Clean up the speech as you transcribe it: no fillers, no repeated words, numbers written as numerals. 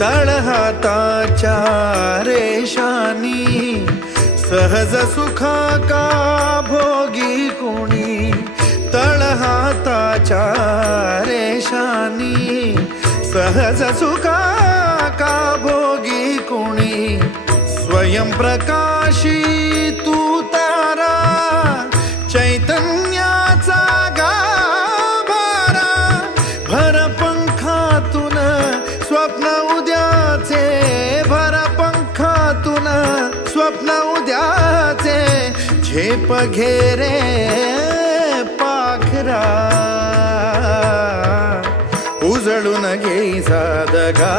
तळहाताच्या रेषानी सहज सुखा का भोगी कुणी तळहाताच्या रेषानी सहज सुखा का भोगी कुणी स्वयं प्रकाशी तू तारा चैतन्याचा गाभारा भर पंखातून स्वप्न उद्याचे भर पंखातून स्वप्न उद्याचे झेप घेरे पाखरा उजळून घे सादगा